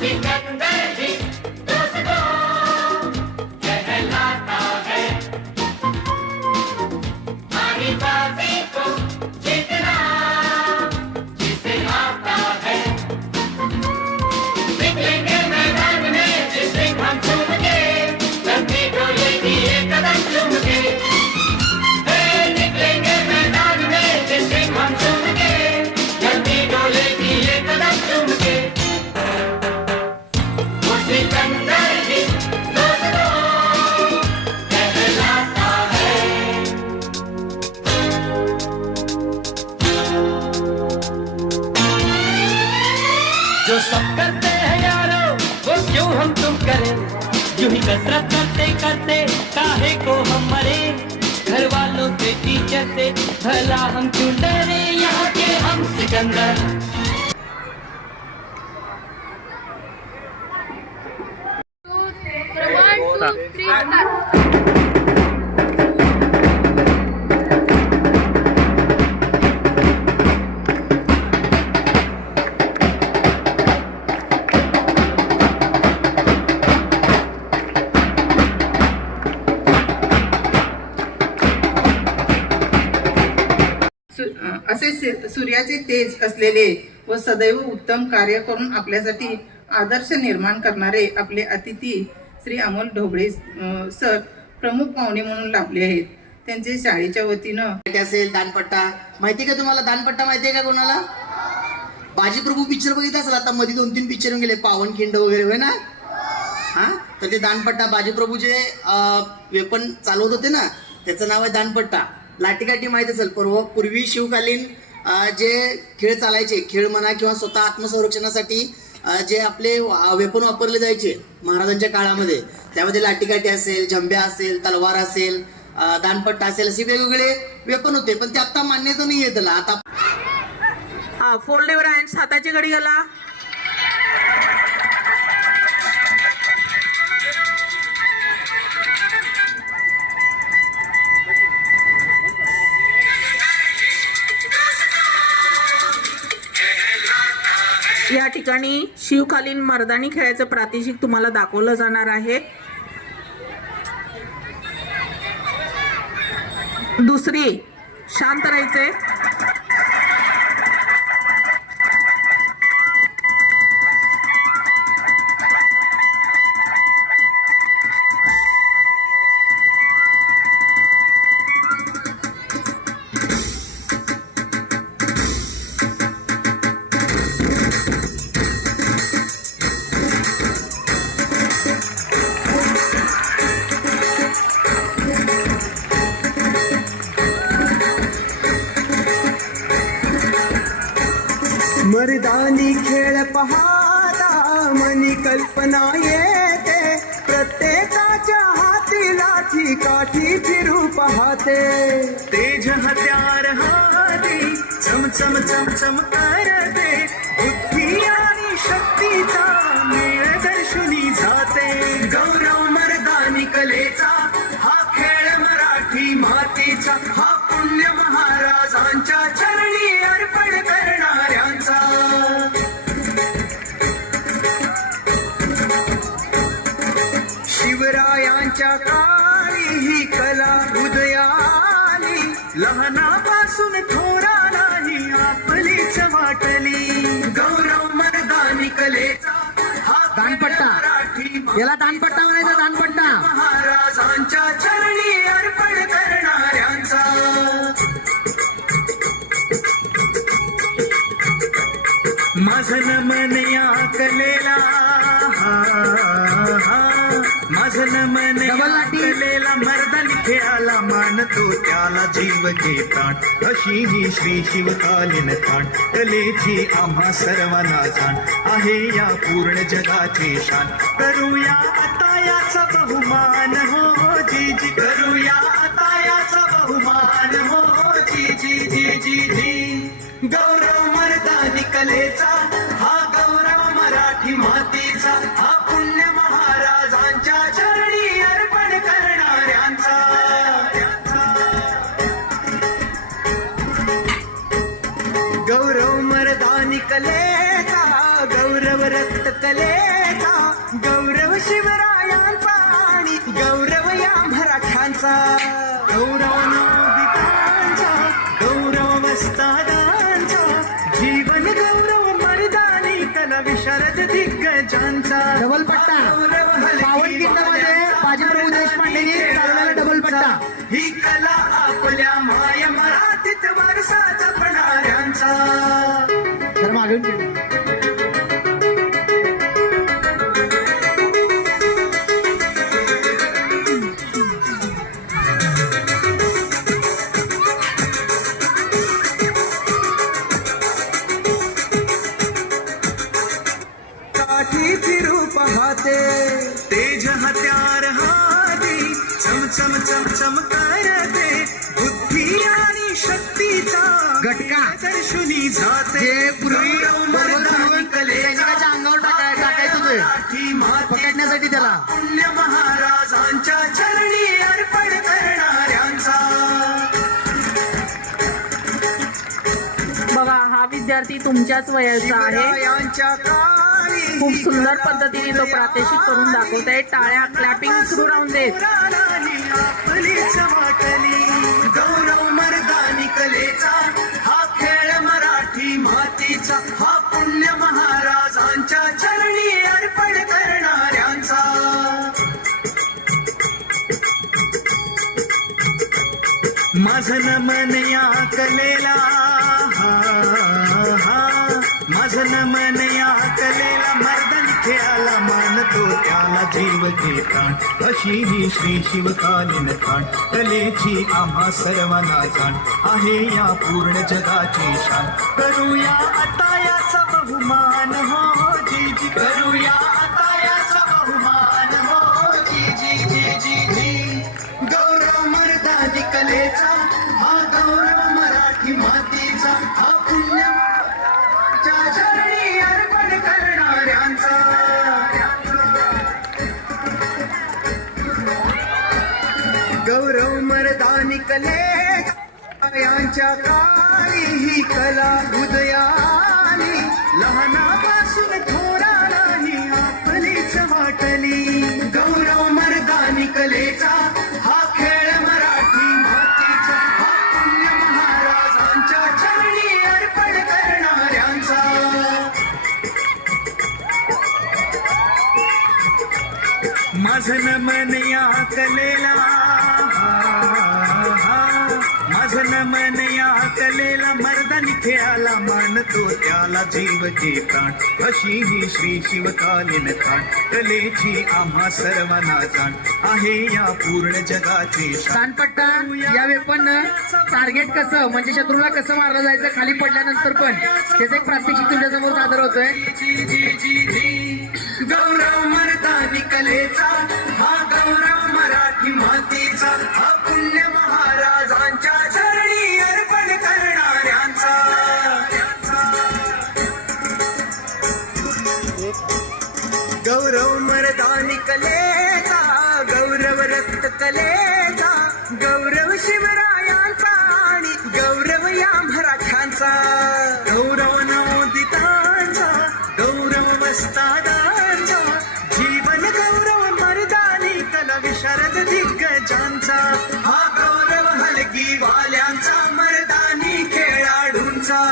Happy Mac and सब करते हैं यारो। वो क्यों हम तुम करें? यूँ ही कसरत करते करते काहे को हम मरे? घर वालों के टीचर से भला हम क्यों डरे? यहाँ के हम सिकंदर। One, सूर्याचे तेज असलेले व सदैव उत्तम कार्य करून आपल्यासाठी आदर्श निर्माण करणारे आपले अतिथी श्री अमोल ढोबळे सर प्रमुख पाहुणे म्हणून लाभले आहेत. त्यांचे शाळेच्या वतीनं असेल दानपट्टा. माहिती का तुम्हाला? दानपट्टा माहितीये का कोणाला? बाजीप्रभू पिक्चर बघितला असेल? आता मध्ये दोन तीन पिक्चर गेले. पावनखिंड वगैरे होय ना? हा? तर ते दानपट्टा बाजीप्रभू जे वेपन चालवत होते ना त्याचं नाव आहे दानपट्टा. लाठीकाठी माहीत असेल? पूर्व पूर्वी शिवकालीन जे खेळ चालायचे खेळ म्हणा किंवा स्वतः आत्मसंरक्षणासाठी जे आपले वेपन वापरले जायचे महाराजांच्या काळामध्ये. त्यामध्ये लाठीकाठी असेल झंब्या असेल तलवार असेल दानपट्टा असेल असे वेगवेगळे वेपन होते. पण ते आता मान्यता नाही येत आता हा फोल्ड एवर हँड्स हाताची घडी घाला. ठिकाणी शिवकालीन मर्दानी खेळाचं प्रातिशिक तुम्हाला दाखवलं जाणार आहे. दुसरी शांत राहायचे मनी कल्पना येते. प्रत्येकाच्या हाती लाठी काठी फिरू पाहते. तेज हत्यार हाती चम चम चम चम करते. बुद्धी आणि शक्तीचा लहानापासून थोरालाही आपलीच वाटली गौरव मर्दानी कलेचा हा दानपट्टा. याला दानपट्टा म्हणायचा, दानपट्टा. महाराजांच्या चरणी अर्पण करणाऱ्यांचा माझं मन या कलेला हा, हा. माझं मन या. कलेला मर्दानी खेळाला मानतो त्याला जीव घेतात अशी ही श्री शिवकालीन थाट कलेची आम्हा सर्वांना जाण. आहे या पूर्ण जगाची शान. करूया आता याचा बहुमान हो. जी जी करूया मर्दानी डबल पट्टा. पावनखिंडमध्ये बाजीप्रभू देशपांडेंनी चालवलेला डबल पट्टा. ही कला आपल्या माय मराठीत वारसा जपणाऱ्यांचा तर मागे चम चम चम करते बुद्धी आणि शक्तीचा घटका. दर्शनी जाते. अंगावर टाकाय टाकायचं पकडण्यासाठी त्याला. पुण्य महाराजांच्या बघा हा विद्यार्थी तुमच्याच वयाचा आहे. खूप सुंदर पद्धतीने तो प्रात्यक्षिक करून दाखवत आहे टाळ्या क्लॅपिंग सुरू राहून देत. हा खेळ मराठी मातीचा हा पुण्य महाराजांच्या चरणी अर्पण करणाऱ्यांचा माझं नमन या कलेला त्याला प्राण. अशी ही श्री शिवकालीन खाण कलेची आम्हा सर्वांना जाण. आहे या पूर्ण जगाची शान. करूया आता याचा बहुमान. हो, हो जी जी. करूया आता याचा बहुमान. हो जी जी जी जी जी. गौरव मर्दानी कलेचा. हा गौरव मराठी मातीचा. यांच्या काळी ही कला उदयाली लहानापासून थोराला ही आपलीच वाटली. गौरव मर्दानी कलेचा हा खेळ मराठी मातीचा हा पुण्य महाराजांच्या चरणी अर्पण करणाऱ्यांचा. माझं मन या कलेला माझं नमन या कलेला मर्दानी खेळाला मानतो त्याला जीव घे प्राण. अशी ही श्री शिवकालीन खाण कलेची आम्हा सर्वांना जाण. आहे या पूर्ण जगाची शान. कानपट्टा या वेपन टार्गेट कसं? म्हणजे शत्रूला कसं मारलं जायचं? खाली पडल्यानंतर पण. त्याचं एक प्रात्यक्षिक तुमच्यासमोर सादर होतोय. गौरव मर्दानी कलेचा हा गौरव मराठी मातीचा. कलेचा गौरव रक्त कलेचा गौरव शिवरायांचा आणि गौरव या मराठ्यांचा. गौरव नवदितांचा गौरव मस्तादांचा जीवन गौरव मर्दानी कला विशारद दिग्गजांचा. हा गौरव हलकी वाल्यांचा मर्दानी खेळाडूंचा.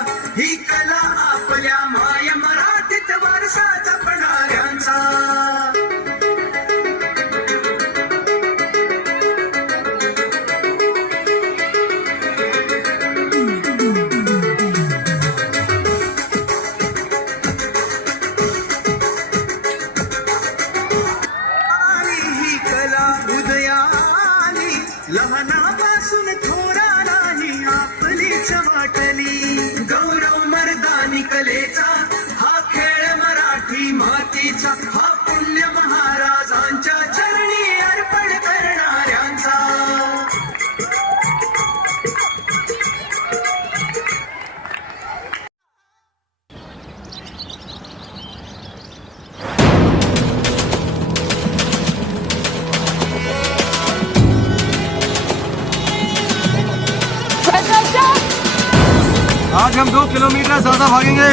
हम दो किलोमीटर ज्यादा भागेंगे।